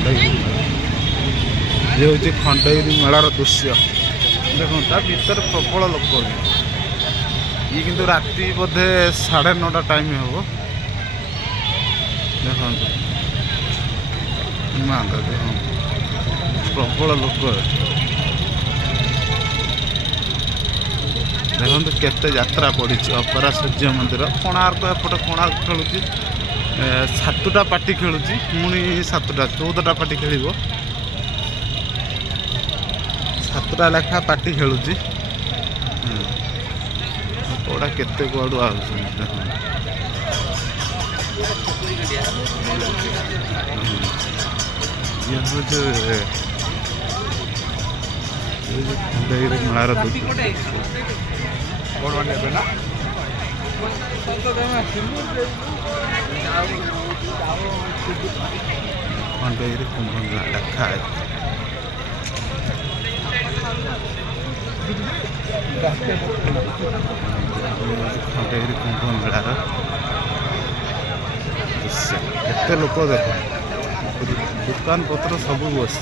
खंडगिरी ये हूँ खंडगिरी मेलार दृश्य देखो ता भीतर प्रबल लोक ये किंतु राति बोधे 9:30 टाइम हम देखो प्रबल लोक देखो केते यात्रा पड़ी अपरा सूर्य मंदिर कोणार्क एपटे कोणार्क खेलुची 7टा पार्टी खेलुची पुणी 7टा 14टा पार्टी खेल 7टा लेखा पार्टी खेलुची कोड़ा केते कुआडू खंडगिरी मेलार खंडगिरी कुंभ मेला लिखा है खंडगिरी कुंभ मेलार दृश्य एत लोक देख दुकान पत्र सब बस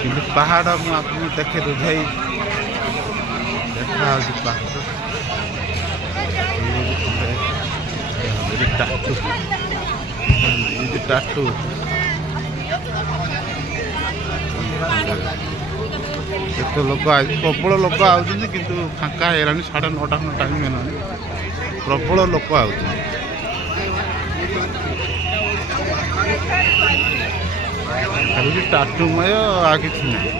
कि पहाड़ मुझे देखे बुझाई देखा पहाड़ टाटू टाटू एत लोक प्रबल लोक आउଛନ୍ତି किंतु फांका है 9:30 टाइम है प्रबल लोक आउଛନ୍ତି खाली टाटूमय आ किसी नहीं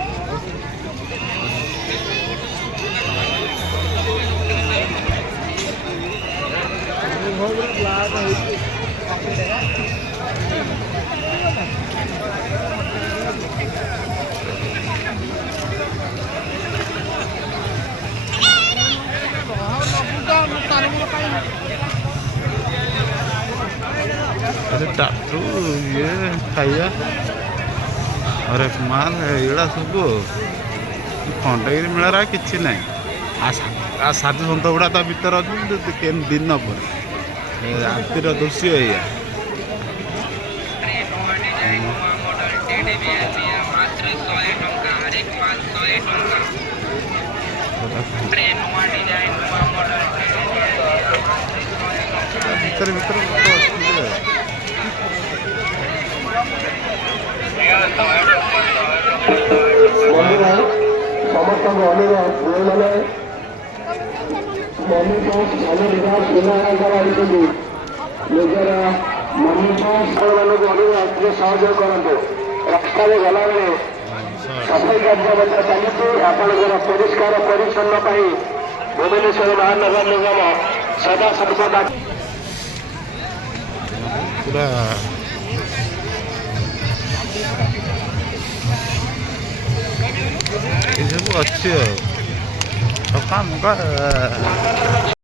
टाटू ये खाइया अरे माल एड़ा सब खंडगिरी मेलार किसी ना साधु सत गुड़ा ता भर अच्छे दिन पर रातिर दृश्य या भीतर भीतर समस्त अनुरोध जो मैंने मम्मी को साल विकास निजर मम्मी को अनुरोध सहयोग करते रास्ता गला बेले सफाई कार्य चलती आपंकर परिष्कार परिच्छन्न भुवनेश्वर महानगर निगम सदा सर्वदा पूरा ये सब अच्छी है काम का